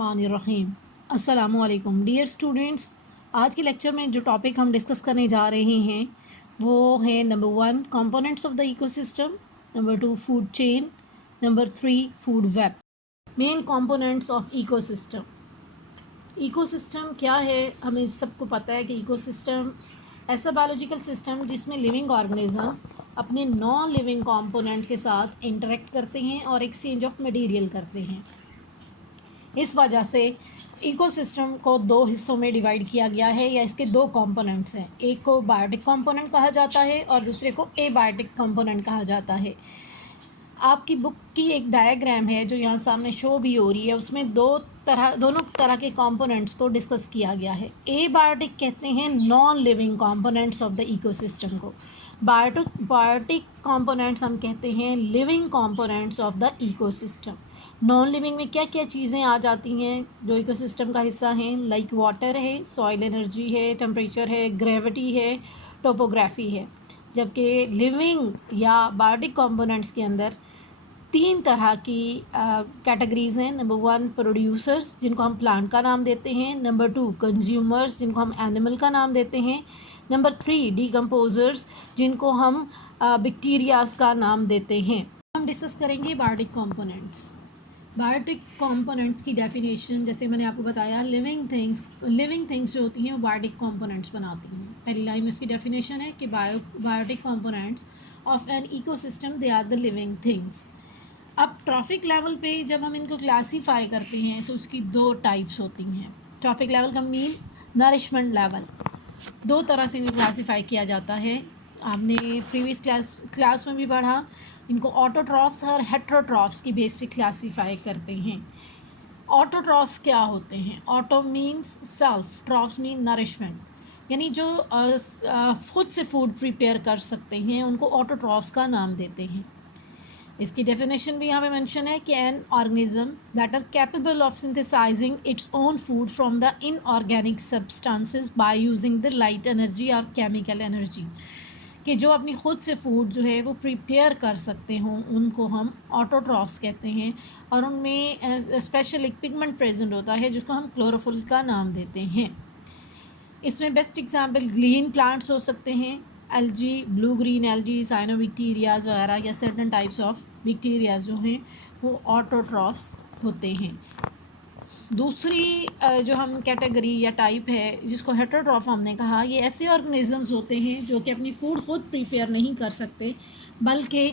बिस्मिल्लाहिर्रहमानिर्रहीम। अस्सलामुअलैकुम dear students. आज के लेक्चर में जो टॉपिक हम डिस्कस करने जा रहे हैं वो है number 1 components of the ecosystem, number 2 food chain, number 3 food web. Main components of ecosystem. Ecosystem क्या है, हमें सबको पता है कि इकोसिस्टम ऐसा बायोलॉजिकल सिस्टम जिसमें लिविंग ऑर्गेनिज्म अपने नॉन लिविंग कंपोनेंट के साथ इंटरेक्ट करते हैं और एक्सचेंज ऑफ मटेरियल करते हैं। इस वजह से इकोसिस्टम को दो हिस्सों में डिवाइड किया गया है, या इसके दो कंपोनेंट्स हैं। एक को बायोटिक कंपोनेंट कहा जाता है और दूसरे को एबायोटिक कंपोनेंट कहा जाता है। आपकी बुक की एक डायग्राम है जो यहाँ सामने शो भी हो रही है, उसमें दोनों तरह के कंपोनेंट्स को डिस्कस किया गया है। एबायोटिक कहते हैं non living components of the ecosystem को। बायोटिक कंपोनेंट्स हम कहते हैं living components of the ecosystem. Non living में क्या क्या चीज़ें आ जाती हैं जो इकोसिस्टम का हिस्सा हैं, लाइक वाटर है, सॉइल एनर्जी है, टेम्परेचर है, ग्रेविटी है, टोपोग्राफी है। जबकि लिविंग या बायोटिक कंपोनेंट्स के अंदर तीन तरह की कैटेगरीज़ हैं। नंबर 1 प्रोड्यूसर्स, जिनको हम प्लांट का नाम देते हैं। नंबर 2 कंज्यूमर्स, जिनको हम एनिमल का नाम देते हैं। नंबर 3 डिकम्पोजर्स, जिनको हम बैक्टीरियाज का नाम देते हैं। हम डिस्कस करेंगे बायोटिक कंपोनेंट्स। बायोटिक कंपोनेंट्स की डेफिनेशन, जैसे मैंने आपको बताया, लिविंग थिंग्स जो होती हैं वो बायोटिक कंपोनेंट्स बनाती हैं। पहली लाइन में उसकी डेफिनेशन है कि biotic components of an ecosystem they are the living things. अब ट्रॉफिक लेवल पे जब हम इनको क्लासीफाई करते हैं तो उसकी दो टाइप्स होती हैं। ट्रॉफिक लेवल का मीन नरिशमेंट लेवल। दो तरह से इनको क्लासीफाई किया जाता है। आपने प्रीवियस क्लास में भी पढ़ा, इनको ऑटोट्रॉफ्स और हेट्रोट्रॉफ्स की बेस पे क्लासीफाई करते हैं। ऑटोट्रॉफ्स क्या होते हैं? Auto means self, troughs mean nourishment, यानी जो खुद से फूड प्रिपेयर कर सकते हैं उनको ऑटोट्रॉफ्स का नाम देते हैं। इसकी डेफिनेशन भी यहाँ पे मेंशन है कि an organism that are capable of synthesizing its own food from the inorganic substances by using the light energy और केमिकल एनर्जी, कि जो अपनी खुद से फूड जो है वो प्रिपेयर कर सकते हों उनको हम ऑटोट्रॉफ्स कहते हैं। और उनमें स्पेशल एक पिगमेंट प्रेजेंट होता है जिसको हम क्लोरोफिल का नाम देते हैं। इसमें बेस्ट एग्जांपल ग्रीन प्लांट्स हो सकते हैं, एल्जी, ब्लू ग्रीन एल्जी, साइनोबैक्टीरियाज वगैरह, या सर्टन टाइप्स ऑफ बैक्टीरियाज जो हैं वो ऑटोट्रॉफ्स होते हैं। दूसरी जो हम कैटेगरी या टाइप है जिसको हेटेरोट्रॉफ हमने कहा, ये ऐसे ऑर्गेनिजम्स होते हैं जो कि अपनी फूड खुद प्रिपेयर नहीं कर सकते बल्कि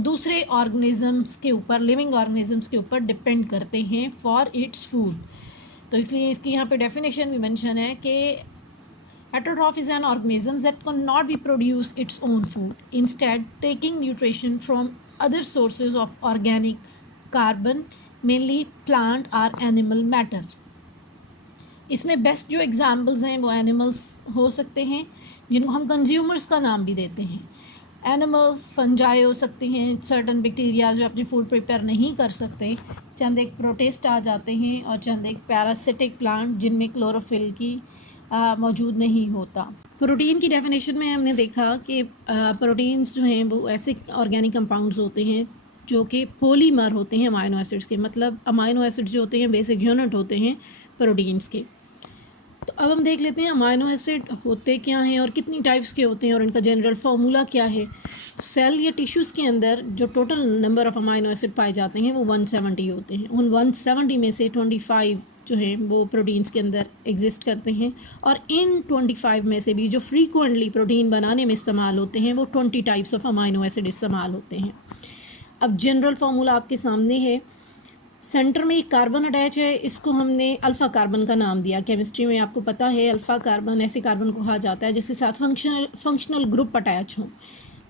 दूसरे ऑर्गेनिजम्स के ऊपर, लिविंग ऑर्गेनिजम्स के ऊपर डिपेंड करते हैं फॉर इट्स फूड। तो इसलिए इसकी यहाँ पे डेफिनेशन भी मेंशन है कि heterotroph is an organism that can not be produce it's own food, instead taking nutrition from other sources of organic carbon, mainly plant और एनिमल मैटर। इसमें बेस्ट जो एग्जाम्पल्स हैं वो एनिमल्स हो सकते हैं जिनको हम कंज्यूमर्स का नाम भी देते हैं। एनिमल्स फंजाई हो सकते हैं, सर्टन बैक्टीरिया जो अपनी फूड प्रिपेयर नहीं कर सकते, चंद एक प्रोटिस्ट आ जाते हैं, और चंद एक पैरासिटिक प्लांट जिनमें क्लोरोफिल की मौजूद नहीं होता। प्रोटीन की डेफिनेशन में हमने देखा कि प्रोटीन्स जो हैं वो ऐसे ऑर्गेनिक कंपाउंड्स होते हैं जो कि पॉलीमर होते हैं अमाइनो एसिड्स के, मतलब अमाइनो एसिड्स जो होते हैं बेसिक यूनिट होते हैं प्रोटीन्स के। तो अब हम देख लेते हैं अमाइनो एसिड होते क्या हैं और कितनी टाइप्स के होते हैं और इनका जनरल फार्मूला क्या है। सेल या टिश्यूज़ के अंदर जो total number of amino acid पाए जाते हैं वो 170 होते हैं। उन 170 में से 25 जो हैं वो प्रोटीन्स के अंदर एग्जिस्ट करते हैं, और इन 25 में से भी जो फ्रीक्वेंटली प्रोटीन बनाने में इस्तेमाल होते हैं वो 20 टाइप्स ऑफ अमाइनो एसिड इस्तेमाल होते हैं। अब जनरल फार्मूला आपके सामने है। सेंटर में एक कार्बन अटैच है, इसको हमने अल्फ़ा कार्बन का नाम दिया। केमिस्ट्री में आपको पता है अल्फ़ा कार्बन ऐसे कार्बन को कहा जाता है जिसके साथ फंक्शनल ग्रुप अटैच हों।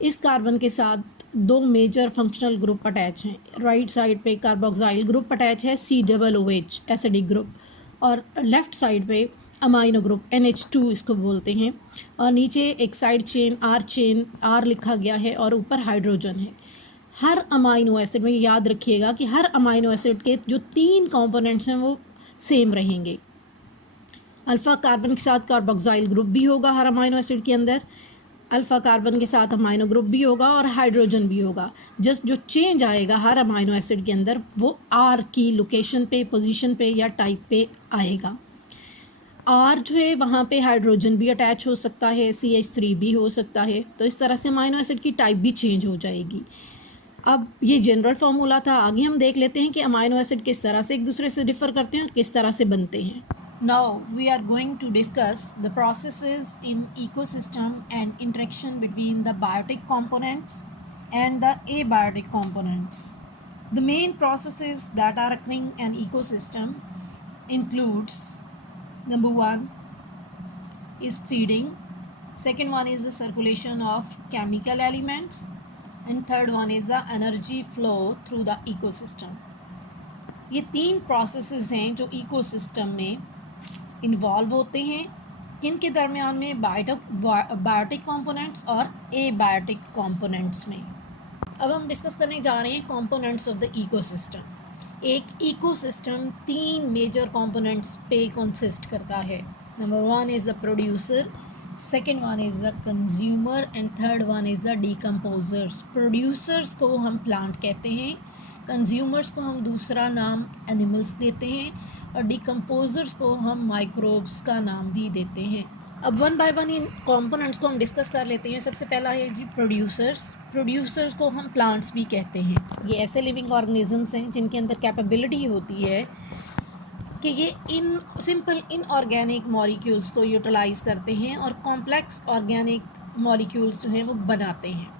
इस कार्बन के साथ दो मेजर फंक्शनल ग्रुप अटैच हैं। राइट साइड पे कार्बोक्साइल ग्रुप अटैच है, COOH एसिडिक ग्रुप, और लेफ़्ट साइड पे अमाइनो ग्रुप NH2 इसको बोलते हैं, और नीचे एक साइड चेन R लिखा गया है, और ऊपर हाइड्रोजन है। हर अमाइनो एसिड में याद रखिएगा कि हर अमाइनो एसिड के जो 3 कंपोनेंट्स हैं वो सेम रहेंगे। अल्फ़ा कार्बन के साथ कार्बोक्साइल ग्रुप भी होगा हर अमाइनो एसिड के अंदर, अल्फ़ा कार्बन के साथ अमाइनो ग्रुप भी होगा और हाइड्रोजन भी होगा। जस्ट जो चेंज आएगा हर अमाइनो एसिड के अंदर वो आर की लोकेशन पे, पोजीशन पे या टाइप पे आएगा। आर जो है वहाँ पे हाइड्रोजन भी अटैच हो सकता है, CH3 भी हो सकता है। तो इस तरह से अमाइनो एसिड की टाइप भी चेंज हो जाएगी। अब ये जनरल फार्मूला था, आगे हम देख लेते हैं कि अमाइनो एसिड किस तरह से एक दूसरे से डिफ़र करते हैं और किस तरह से बनते हैं। Now we are going to discuss the processes in ecosystem and interaction between the biotic components and the abiotic components. The main processes that are occurring in ecosystem includes number 1 is feeding, second one is the circulation of chemical elements, and third one is the energy flow through the ecosystem. ये तीन processes हैं जो ecosystem में involve होते हैं, किनके दरमियान में बायोटिक कंपोनेंट्स और एबायोटिक कंपोनेंट्स में। अब हम डिस्कस करने जा रहे हैं कंपोनेंट्स ऑफ द इकोसिस्टम। एक इकोसिस्टम तीन मेजर कंपोनेंट्स पे कंसिस्ट करता है। Number 1 is the producer, second one is the consumer and third one is the decomposers. Producers को हम प्लांट कहते हैं, कंज्यूमर्स को हम दूसरा नाम एनिमल्स देते हैं और डिकम्पोजर्स को हम माइक्रोब्स का नाम भी देते हैं। अब one by one in components को हम डिस्कस कर लेते हैं। सबसे पहला है जी प्रोड्यूसर्स। प्रोड्यूसर्स को हम प्लांट्स भी कहते हैं। ये ऐसे लिविंग ऑर्गेनिजम्स हैं जिनके अंदर कैपेबिलिटी होती है कि ये इन सिंपल इनऑर्गेनिक मॉलिक्यूल्स को यूटिलाइज करते हैं और कॉम्प्लेक्स ऑर्गेनिक मॉलिक्यूल्स जो हैं वो बनाते हैं।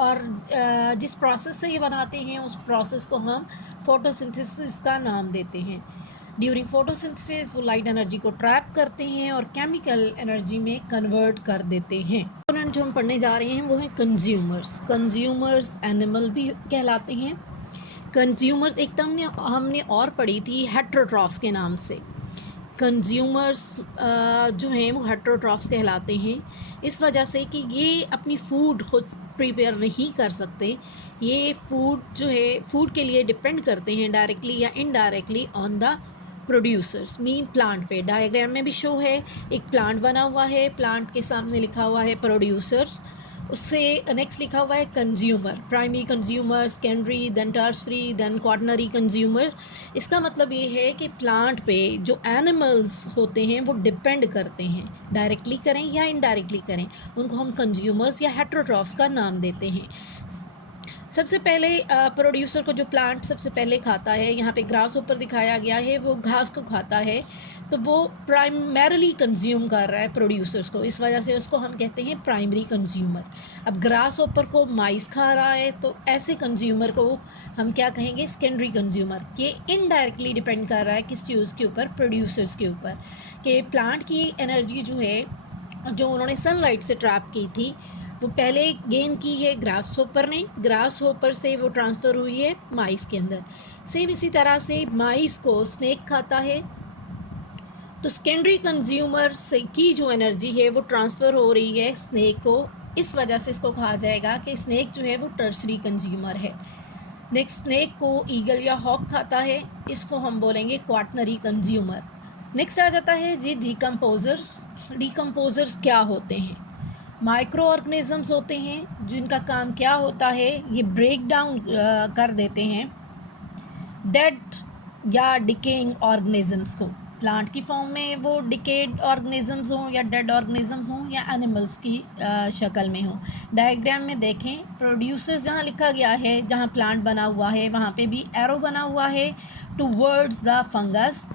और जिस प्रोसेस से ये बनाते हैं उस प्रोसेस को हम फोटोसिंथेसिस का नाम देते हैं। ड्यूरिंग फोटोसिंथेसिस वो लाइट एनर्जी को ट्रैप करते हैं और केमिकल एनर्जी में कन्वर्ट कर देते हैं। कंपोनेंट जो हम पढ़ने जा रहे हैं वो है कंज्यूमर्स। कंज्यूमर्स एनिमल भी कहलाते हैं। कंज्यूमर्स एक टर्म हमने और पढ़ी थी हेटेरोट्रॉफ्स के नाम से। कंज्यूमर्स जो हैं वो हेटेरोट्रॉफ्स कहलाते हैं इस वजह से कि ये अपनी फ़ूड खुद प्रिपेयर नहीं कर सकते। ये फ़ूड जो है फ़ूड के लिए डिपेंड करते हैं डायरेक्टली या indirectly on the producers mean plant पे। डायग्राम में भी शो है, एक प्लांट बना हुआ है, प्लांट के सामने लिखा हुआ है प्रोड्यूसर्स, उससे नेक्स्ट लिखा हुआ है consumer, primary consumer, secondary, then tertiary, then quaternary consumer. इसका मतलब ये है कि प्लांट पे जो एनिमल्स होते हैं वो डिपेंड करते हैं, डायरेक्टली करें या इनडायरेक्टली करें, उनको हम कंज्यूमर्स या हेटेरोट्रॉफ्स का नाम देते हैं। सबसे पहले प्रोड्यूसर को जो प्लांट सबसे पहले खाता है, यहाँ पे ग्रास ऊपर दिखाया गया है, वो घास को खाता है, तो वो प्राइमरीली कंज्यूम कर रहा है प्रोड्यूसर्स को, इस वजह से उसको हम कहते हैं प्राइमरी कंज्यूमर। अब ग्रास ऊपर को माइस खा रहा है तो ऐसे कंज्यूमर को हम क्या कहेंगे, सेकेंडरी कंज्यूमर। ये इनडायरेक्टली डिपेंड कर रहा है किस चीज़ के ऊपर, प्रोड्यूसर्स के ऊपर, कि प्लांट की एनर्जी जो है जो उन्होंने सनलाइट से ट्रैप की थी वो पहले गेन की है ग्रास होपर ने, ग्रास होपर से वो ट्रांसफ़र हुई है माइस के अंदर। सेम इसी तरह से माइस को स्नेक खाता है, तो सेकेंडरी कंज्यूमर से की जो एनर्जी है वो ट्रांसफ़र हो रही है स्नेक को, इस वजह से इसको कहा जाएगा कि स्नेक जो है वो टर्शरी कंज्यूमर है। नेक्स्ट स्नेक को ईगल या हॉक खाता है, इसको हम बोलेंगे क्वाटरनरी कंज्यूमर। नेक्स्ट आ जाता है जी डिकम्पोजर्स। डिकम्पोजर्स क्या होते हैं? माइक्रो ऑर्गेनिजम्स होते हैं जिनका काम क्या होता है, ये ब्रेक डाउन कर देते हैं डेड या डिकेइंग ऑर्गेनिजम्स को। प्लांट की फॉर्म में वो डिकेड ऑर्गेनिजम्स हों या डेड ऑर्गेनिजम्स हों या एनिमल्स की शक्ल में हों। डायग्राम में देखें, प्रोड्यूसर्स जहाँ लिखा गया है, जहाँ प्लांट बना हुआ है वहाँ पे भी एरो बना हुआ है टूवर्ड्स द फंगस,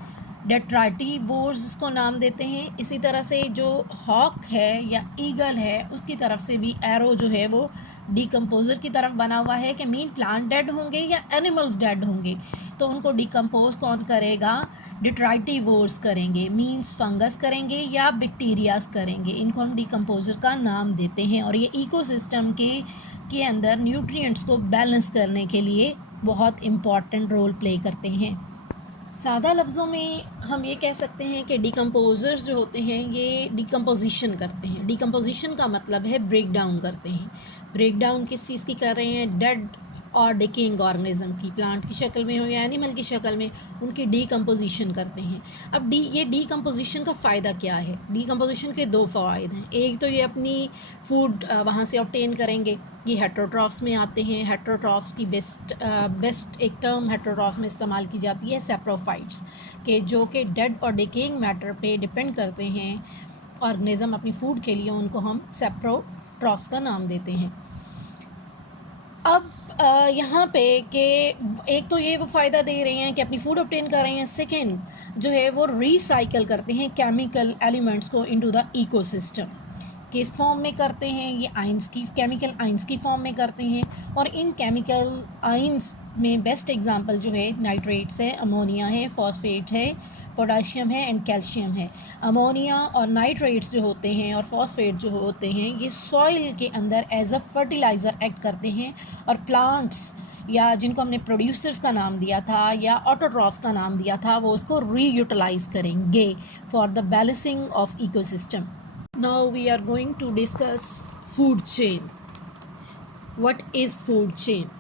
डेट्राटिवोर्स इसको नाम देते हैं। इसी तरह से जो हॉक है या ईगल है उसकी तरफ से भी एरो जो है वो डिकम्पोज़र की तरफ बना हुआ है कि मीन प्लांट डेड होंगे या एनिमल्स डेड होंगे, तो उनको डिकम्पोज कौन करेगा, डिट्राटिवोर्स करेंगे, मीन्स फंगस करेंगे या बैक्टीरियाज करेंगे। इनको हम डिकम्पोज़र का नाम देते हैं और ये इकोसिस्टम के अंदर न्यूट्रिएंट्स को बैलेंस करने के लिए बहुत इम्पॉर्टेंट रोल प्ले करते हैं। सादा लफ्ज़ों में हम ये कह सकते हैं कि डिकम्पोज़र्स जो होते हैं ये डिकम्पोजिशन करते हैं। डिकम्पोजिशन का मतलब है ब्रेक डाउन करते हैं। ब्रेक डाउन किस चीज़ की कर रहे हैं, डेड और डिकेइंग ऑर्गेनिज्म की, प्लांट की शक्ल में हो या एनिमल की शक्ल में, उनकी डीकम्पोजिशन करते हैं। अब ये डीकम्पोजिशन का फ़ायदा क्या है? डीकम्पोजिशन के दो फ़वाइद हैं। एक तो ये अपनी फूड वहाँ से ऑब्टेन करेंगे, ये हेटरोट्रॉफ्स में आते हैं। हेटरोट्रॉफ्स की बेस्ट एक टर्म हेटरोट्रॉफ्स में इस्तेमाल की जाती है सैप्रोफाइट्स, के जो कि डेड और डिकेइंग मैटर पे डिपेंड करते हैं ऑर्गेनिज्म अपनी फूड के लिए, उनको हम सैप्रोट्रॉफ्स का नाम देते हैं। अब यहाँ पे कि एक तो ये वो फ़ायदा दे रहे हैं कि अपनी फूड ऑब्टेन कर रहे हैं, सेकेंड जो है वो रिसाइकल करते हैं केमिकल एलिमेंट्स को इनटू द इकोसिस्टम। किस फॉर्म में करते हैं? ये आइंस की, केमिकल आइंस की फॉर्म में करते हैं। और इन केमिकल आइंस में बेस्ट एग्जांपल जो है नाइट्रेट्स है, अमोनिया है, फॉस्फेट है, पोटाशियम है एंड कैल्शियम है। अमोनिया और नाइट्रेट्स जो होते हैं और फॉस्फेट जो होते हैं, ये सॉइल के अंदर एज अ फर्टिलाइज़र एक्ट करते हैं, और प्लांट्स या जिनको हमने प्रोड्यूसर्स का नाम दिया था या ऑटोट्रॉफ्स का नाम दिया था, वो उसको रीयूटिलाइज करेंगे for the balancing of ecosystem. Now we are going to discuss food chain. What is food chain?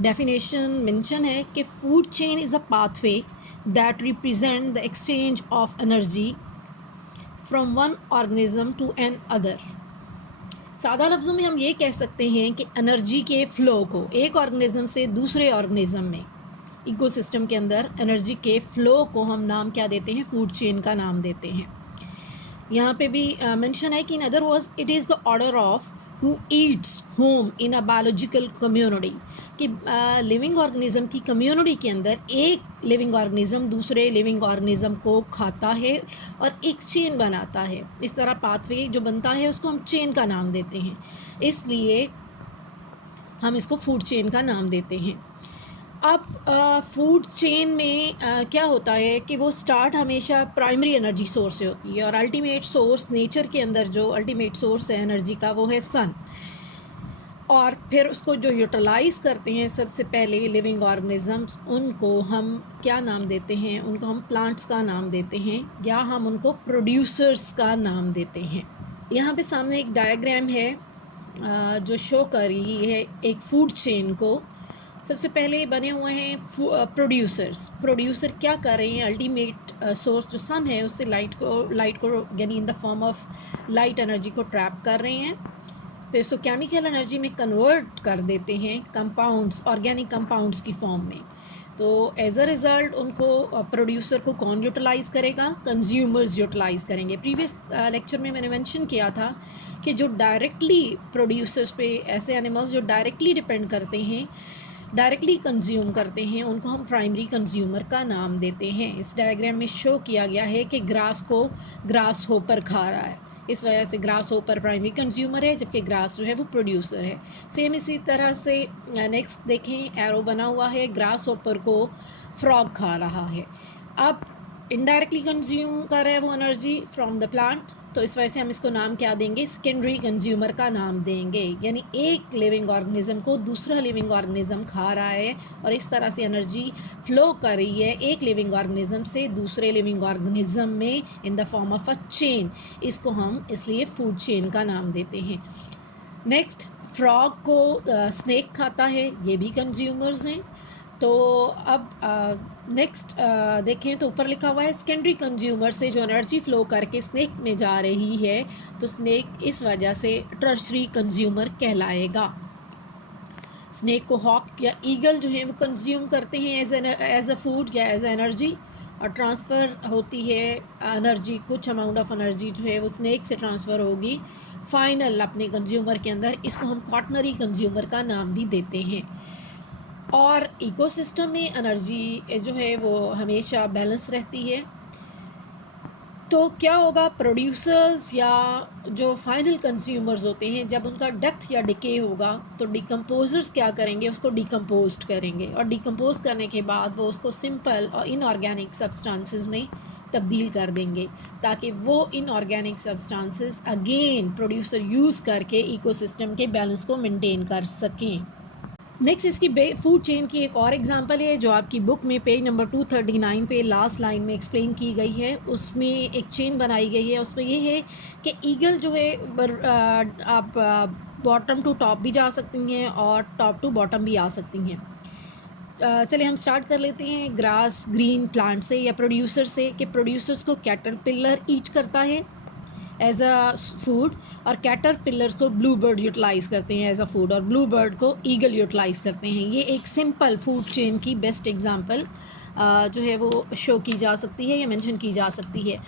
Definition mention है कि food chain is a pathway that represent the exchange of energy from one organism to an other. सादा लफ्ज़ों में हम ये कह सकते हैं कि एनर्जी के फ़्लो को एक ऑर्गेनिज्म से दूसरे ऑर्गेनिज्म में, इकोसिस्टम के अंदर एनर्जी के फ़्लो को हम नाम क्या देते हैं? फूड चेन का नाम देते हैं। यहाँ पे भी मेंशन है कि in other words it is the order of who Yeats home in a biological community, कि लिविंग ऑर्गेनिज्म की कम्युनिटी के अंदर एक लिविंग ऑर्गेनिज्म दूसरे लिविंग ऑर्गेनिज्म को खाता है और एक चेन बनाता है। इस तरह पाथवे जो बनता है उसको हम चेन का नाम देते हैं, इसलिए हम इसको फूड चेन का नाम देते हैं। अब फूड चेन में क्या होता है कि वो स्टार्ट हमेशा प्राइमरी एनर्जी सोर्स से होती है, और अल्टीमेट सोर्स नेचर के अंदर जो अल्टीमेट सोर्स है एनर्जी का वो है सन। और फिर उसको जो यूटिलाइज़ करते हैं सबसे पहले लिविंग ऑर्गेनिजम्स, उनको हम क्या नाम देते हैं? उनको हम प्लांट्स का नाम देते हैं, या हम उनको प्रोड्यूसर्स का नाम देते हैं। यहाँ पे सामने एक डायग्राम है जो शो कर रही है एक फूड चेन को। सबसे पहले बने हुए हैं प्रोड्यूसर्स। प्रोड्यूसर क्या कर रहे हैं? अल्टीमेट सोर्स जो सन है उससे लाइट को यानी in the form of light energy को ट्रैप कर रहे हैं, फिर इसको केमिकल एनर्जी में कन्वर्ट कर देते हैं कंपाउंड्स, ऑर्गेनिक कंपाउंड्स की फॉर्म में। तो एज अ रिज़ल्ट उनको प्रोड्यूसर को कौन यूटिलाइज़ करेगा? कंज्यूमर्स यूटिलाइज़ करेंगे। प्रीवियस लेक्चर में मैंने मेंशन किया था कि जो डायरेक्टली प्रोड्यूसर्स पे, ऐसे एनिमल्स जो डायरेक्टली डिपेंड करते हैं, डायरेक्टली कंज्यूम करते हैं, उनको हम प्राइमरी कंज्यूमर का नाम देते हैं। इस डायग्राम में शो किया गया है कि ग्रास को ग्रास होपर खा रहा है, इस वजह से ग्रास होपर प्राइमरी कंज्यूमर है, जबकि ग्रास जो है वो प्रोड्यूसर है। सेम इसी तरह से नेक्स्ट देखें, एरो बना हुआ है, ग्रास होपर को फ्रॉग खा रहा है। अब इनडायरेक्टली कंज्यूम कर रहा है वो एनर्जी फ्रॉम द प्लांट, तो इस वजह से हम इसको नाम क्या देंगे? सेकेंडरी कंज्यूमर का नाम देंगे। यानी एक लिविंग ऑर्गेनिज्म को दूसरा लिविंग ऑर्गेनिज्म खा रहा है और इस तरह से एनर्जी फ्लो कर रही है एक लिविंग ऑर्गेनिज्म से दूसरे लिविंग ऑर्गेनिज्म में in the form of a chain. इसको हम इसलिए फूड चेन का नाम देते हैं। नेक्स्ट, फ्रॉग को स्नेक खाता है, ये भी कंज्यूमर्स हैं। तो अब नेक्स्ट देखें तो ऊपर लिखा हुआ है सेकेंडरी कंज्यूमर से जो एनर्जी फ़्लो करके स्नेक में जा रही है, तो स्नेक इस वजह से टर्शरी कंज्यूमर कहलाएगा। स्नेक को हॉक या ईगल जो है वो कंज्यूम करते हैं एज अ फूड या एज अ एनर्जी, और ट्रांसफ़र होती है एनर्जी, कुछ अमाउंट ऑफ एनर्जी जो है वो स्नेक से ट्रांसफ़र होगी फाइनल अपने कंज्यूमर के अंदर। इसको हम क्वाटनरी कंज्यूमर का नाम भी देते हैं। और इकोसिस्टम में एनर्जी जो है वो हमेशा बैलेंस रहती है। तो क्या होगा? प्रोड्यूसर्स या जो फाइनल कंज्यूमर्स होते हैं, जब उनका डेथ या डिके होगा तो डिकम्पोजर्स क्या करेंगे? उसको डिकम्पोज करेंगे, और डिकम्पोज करने के बाद वो उसको सिंपल और इनऑर्गेनिक सब्सटेंसेस में तब्दील कर देंगे, ताकि वो inorganic substances again producer use करके इकोसिस्टम के बैलेंस को मेंटेन कर सकें। नेक्स्ट, इसकी फूड चेन की एक और एग्जांपल है जो आपकी बुक में पेज नंबर 239 पे लास्ट लाइन में एक्सप्लेन की गई है। उसमें एक चेन बनाई गई है, उसमें ये है कि ईगल जो है आप बॉटम टू टॉप भी जा सकती हैं और टॉप टू बॉटम भी आ सकती हैं। चलिए हम स्टार्ट कर लेते हैं ग्रास ग्रीन प्लांट से या प्रोड्यूसर से, कि प्रोड्यूसर्स को कैटरपिलर ईट करता है एज अ फूड, और कैटरपिलर को ब्लू बर्ड यूटिलाइज़ करते हैं एज अ फूड, और ब्लू बर्ड को ईगल यूटिलाइज़ करते हैं। ये एक सिंपल फूड चेन की बेस्ट एग्जांपल जो है वो शो की जा सकती है या मेंशन की जा सकती है।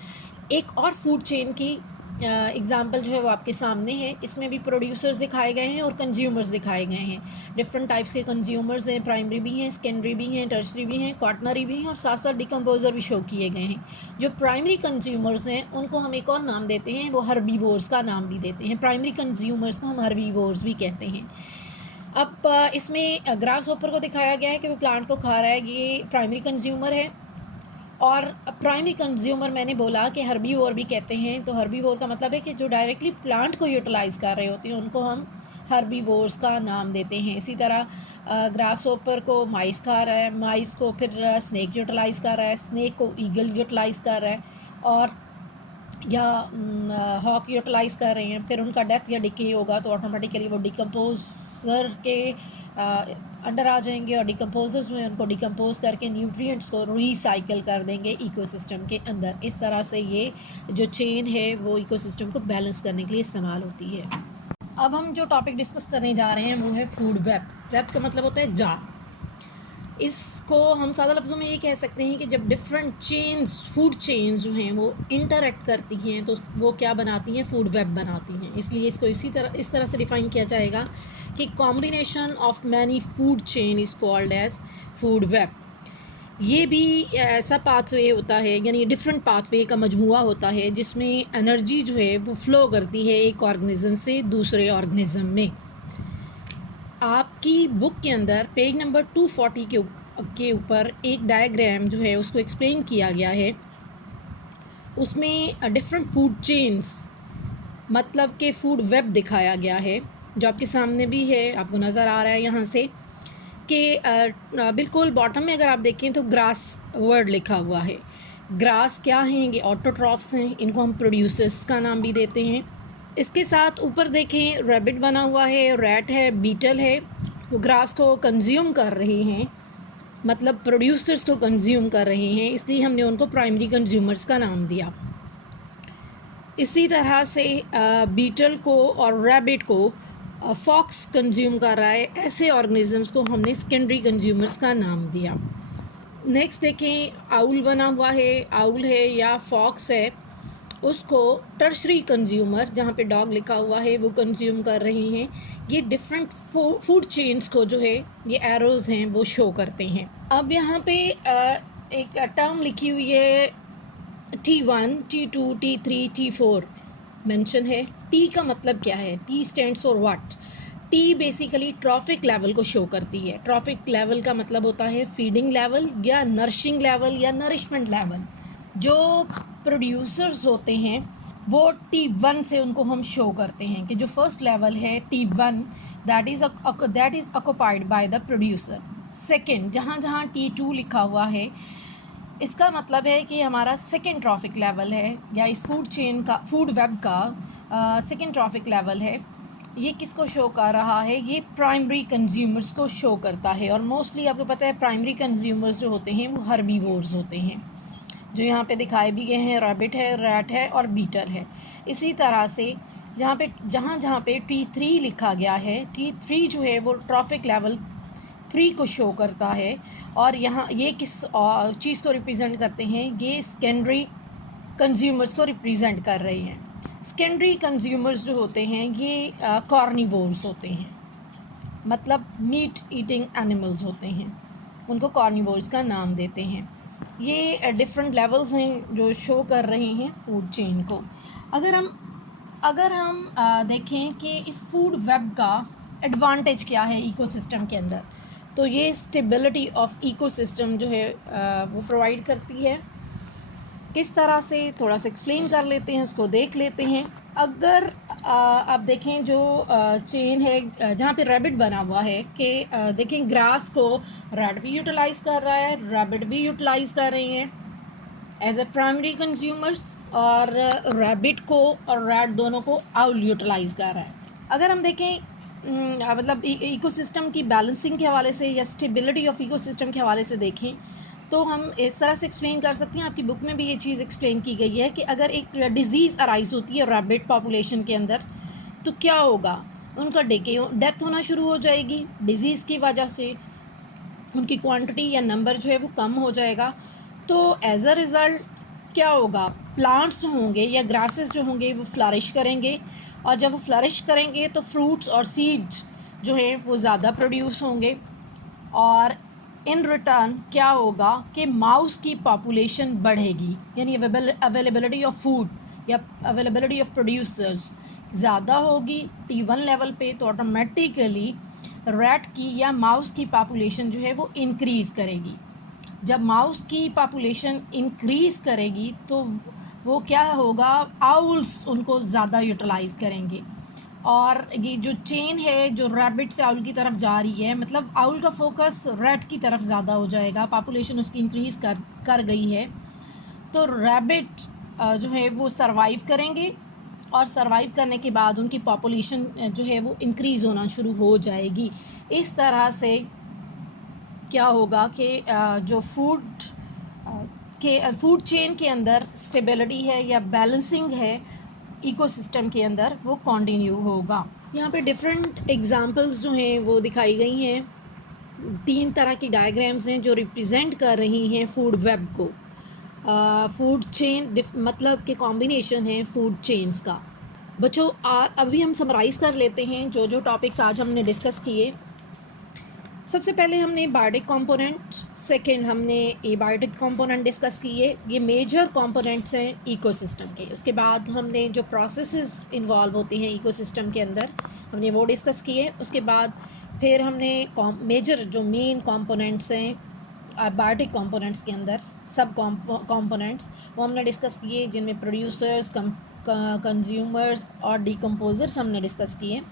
एक और फूड चेन की एग्ज़ाम्पल जो है वो आपके सामने है। इसमें भी प्रोड्यूसर्स दिखाए गए हैं और कंज्यूमर्स दिखाए गए हैं। डिफरेंट टाइप्स के कंज्यूमर्स हैं, प्राइमरी भी हैं, सेकेंडरी भी हैं, टर्शरी भी हैं, क्वाटनरी भी हैं, और साथ साथ डिकम्पोजर भी शो किए गए हैं। जो प्राइमरी कंज्यूमर्स हैं उनको हम एक और नाम देते हैं, वो हर्बीवोर्स का नाम भी देते हैं। प्राइमरी कंज्यूमर्स को हम हर्बीवोर्स भी कहते हैं। अब इसमें ग्रास होपर को दिखाया गया है कि वो प्लांट को खा रहा है, ये प्राइमरी कंज्यूमर है। और प्राइमरी कंज्यूमर मैंने बोला कि हर्बीवोर भी कहते हैं, तो हर्बीवोर का मतलब है कि जो डायरेक्टली प्लांट को यूटिलाइज़ कर रहे होते हैं उनको हम हर्बीवोर्स का नाम देते हैं। इसी तरह ग्रास होपर को माइस खा रहा है, माइस को फिर स्नेक यूटिलाइज़ कर रहा है, स्नेक को ईगल यूटिलाइज़ कर रहा है, और या हॉक यूटिलाइज़ कर रहे हैं। फिर उनका डेथ या डिके होगा तो ऑटोमेटिकली वो डिकम्पोजर के अंडर आ जाएंगे, और डिकम्पोजर्स जो हैं उनको डिकम्पोज करके न्यूट्रिएंट्स को रिसाइकिल कर देंगे इकोसिस्टम के अंदर। इस तरह से ये जो चेन है वो इकोसिस्टम को बैलेंस करने के लिए इस्तेमाल होती है। अब हम जो टॉपिक डिस्कस करने जा रहे हैं वो है फूड वेब। वेब का मतलब होता है जाल। इसको हम सादा लफ्ज़ों में ये कह सकते हैं कि जब डिफरेंट चेन्स, फूड चेन्स जो हैं वो इंटरेक्ट करती हैं तो वो क्या बनाती हैं, फूड वेब बनाती हैं। इसलिए इसको इस तरह से डिफ़ाइन किया जाएगा कि combination of many food chain is called as food web. ये भी ऐसा पाथवे होता है, यानी डिफरेंट पाथवे का मजमुआ होता है जिसमें एनर्जी जो है वो फ़्लो करती है एक ऑर्गेनिज़म से दूसरे ऑर्गेनिज़म में। आपकी बुक के अंदर पेज नंबर 240 के ऊपर एक डायग्राम जो है उसको एक्सप्लेन किया गया है। उसमें डिफरेंट फूड चेन्स मतलब के फूड वेब दिखाया गया है, जो आपके सामने भी है, आपको नज़र आ रहा है यहाँ से कि बिल्कुल बॉटम में अगर आप देखें तो ग्रास वर्ड लिखा हुआ है। ग्रास क्या हैं, ये ऑटोट्रॉफ्स हैं, इनको हम प्रोड्यूसर्स का नाम भी देते हैं। इसके साथ ऊपर देखें रैबिट बना हुआ है, रैट है, बीटल है, वो ग्रास को कंज्यूम कर रहे हैं, मतलब प्रोड्यूसर्स को कंज्यूम कर रहे हैं, इसलिए हमने उनको प्राइमरी कंज्यूमर्स का नाम दिया। इसी तरह से बीटल को और रैबिट को फॉक्स कंज्यूम कर रहा है, ऐसे ऑर्गेनिजम्स को हमने सेकेंडरी कंज्यूमर्स का नाम दिया। नेक्स्ट देखें आउल बना हुआ है, आउल है या फॉक्स है, उसको टर्शरी कंज्यूमर, जहाँ पे डॉग लिखा हुआ है, वो कंज्यूम कर रहे हैं। ये डिफरेंट फूड चेन्स को जो है ये एरोज़ हैं वो शो करते हैं। अब यहाँ पे एक टर्म लिखी हुई है T1, T2, T3, T4 mention है। T का मतलब क्या है? T stands for what? T basically trophic level को शो करती है। ट्रॉफिक लेवल का मतलब होता है फीडिंग लेवल या नरिशिंग लेवल या नरिशमेंट लेवल। जो प्रोड्यूसर्स होते हैं वो T1 से उनको हम शो करते हैं कि जो फर्स्ट लेवल है T1 that is occupied by the producer. Second, जहाँ जहाँ T2 लिखा हुआ है इसका मतलब है कि हमारा सेकेंड ट्रॉफिक लेवल है, या इस फूड चेन का, फूड वेब का सेकेंड ट्रॉफिक लेवल है। ये किसको शो कर रहा है? ये प्राइमरी कंज्यूमर्स को शो करता है। और मोस्टली आपको पता है प्राइमरी कंज्यूमर्स जो होते हैं वो हर्बीवोर्स होते हैं, जो यहाँ पे दिखाए भी गए हैं। रैबिट है, रैट है और बीटल है। इसी तरह से जहाँ जहाँ पे T3 लिखा गया है, T3 जो है वो ट्रॉफिक लेवल 3 को शो करता है। और यहाँ ये किस चीज़ को रिप्रेजेंट करते हैं? ये सेकेंडरी कंज्यूमर्स को रिप्रेजेंट कर रहे हैं। सेकेंडरी कंज्यूमर्स जो होते हैं ये कॉर्निवोर्स होते हैं, मतलब मीट ईटिंग एनिमल्स होते हैं, उनको कॉर्निवोर्स का नाम देते हैं। ये डिफरेंट लेवल्स हैं जो शो कर रहे हैं फूड चेन को। अगर हम देखें कि इस फूड वेब का एडवांटेज क्या है इकोसिस्टम के अंदर, तो ये स्टेबिलिटी ऑफ इकोसिस्टम जो है वो प्रोवाइड करती है। किस तरह से, थोड़ा सा एक्सप्लेन कर लेते हैं, उसको देख लेते हैं। अगर आप देखें जो चेन है जहाँ पे रैबिट बना हुआ है कि देखें ग्रास को रैट भी यूटिलाइज़ कर रहा है, रैबिट भी यूटिलाइज़ कर रहे हैं एज ए प्राइमरी कंज्यूमर्स, और रैबिट को और रैट दोनों को आउल यूटिलाइज़ कर रहा है। अगर हम देखें मतलब इकोसिस्टम की बैलेंसिंग के हवाले से या स्टेबिलिटी ऑफ इकोसिस्टम के हवाले से देखें तो हम इस तरह से एक्सप्लेन कर सकते हैं, आपकी बुक में भी ये चीज़ एक्सप्लेन की गई है कि अगर एक डिज़ीज़ अराइज होती है रैबिट पॉपुलेशन के अंदर तो क्या होगा, उनका डेथ होना शुरू हो जाएगी डिज़ीज़ की वजह से, उनकी क्वांटिटी या नंबर जो है वो कम हो जाएगा। तो एज अ रिज़ल्ट क्या होगा, प्लांट्स जो होंगे या ग्रासेस जो होंगे वो फ्लरिश करेंगे, और जब वो फ्लरिश करेंगे तो फ्रूट्स और सीड्स जो हैं वो ज़्यादा प्रोड्यूस होंगे, और इन रिटर्न क्या होगा कि माउस की पॉपुलेशन बढ़ेगी, यानी अवेलेबिलिटी ऑफ फूड या अवेलेबिलिटी ऑफ प्रोड्यूसर्स ज़्यादा होगी T1 लेवल पे, तो ऑटोमेटिकली रैट की या माउस की पॉपुलेशन जो है वो इंक्रीज़ करेगी। जब माउस की पॉपुलेशन इंक्रीज़ करेगी तो वो क्या होगा, आउल्स उनको ज़्यादा यूटिलाइज़ करेंगे, और ये जो चेन है जो रैबिट से आउल की तरफ जा रही है, मतलब आउल का फोकस रैट की तरफ ज़्यादा हो जाएगा, पॉपुलेशन उसकी इंक्रीज़ कर गई है, तो रैबिट जो है वो सरवाइव करेंगे, और सरवाइव करने के बाद उनकी पॉपुलेशन जो है वो इंक्रीज़ होना शुरू हो जाएगी। इस तरह से क्या होगा कि जो फूड चेन के अंदर स्टेबिलिटी है या बैलेंसिंग है इकोसिस्टम के अंदर वो कंटिन्यू होगा। यहाँ पे डिफरेंट एग्जांपल्स जो हैं वो दिखाई गई हैं, 3 तरह की डायग्राम्स हैं जो रिप्रेजेंट कर रही हैं फूड वेब को। फूड चेन मतलब के कॉम्बिनेशन है फूड चेन्स का। बच्चों अभी हम समराइज़ कर लेते हैं जो जो टॉपिक्स आज हमने डिस्कस किए। सबसे पहले हमने बायोटिक कंपोनेंट, सेकंड हमने एबायोटिक कंपोनेंट डिस्कस किए, ये मेजर कंपोनेंट्स हैं इकोसिस्टम के। उसके बाद हमने जो प्रोसेसेस इन्वॉल्व होती हैं इकोसिस्टम के अंदर हमने वो डिस्कस किए। उसके बाद फिर हमने मेजर जो मेन कंपोनेंट्स हैं बायोटिक कंपोनेंट्स के अंदर सब कंपोनेंट्स वो हमने डिस्कस किए, जिनमें प्रोड्यूसर्स, कंज्यूमर्स और डिकम्पोजर्स हमने डिस्कस किए।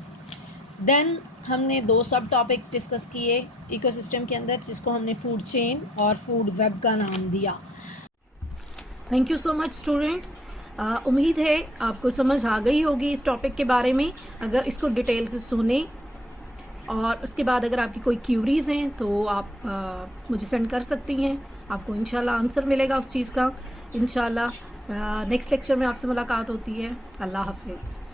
देन हमने 2 सब टॉपिक्स डिस्कस किए इकोसिस्टम के अंदर, जिसको हमने फूड चेन और फूड वेब का नाम दिया। Thank you so much students. उम्मीद है आपको समझ आ गई होगी इस टॉपिक के बारे में। अगर इसको डिटेल से सुने और उसके बाद अगर आपकी कोई क्यूरीज़ हैं तो आप मुझे सेंड कर सकती हैं, आपको इंशाल्लाह आंसर मिलेगा उस चीज़ का। इंशाल्लाह नेक्स्ट लेक्चर में आपसे मुलाकात होती है। अल्लाह हाफिज़।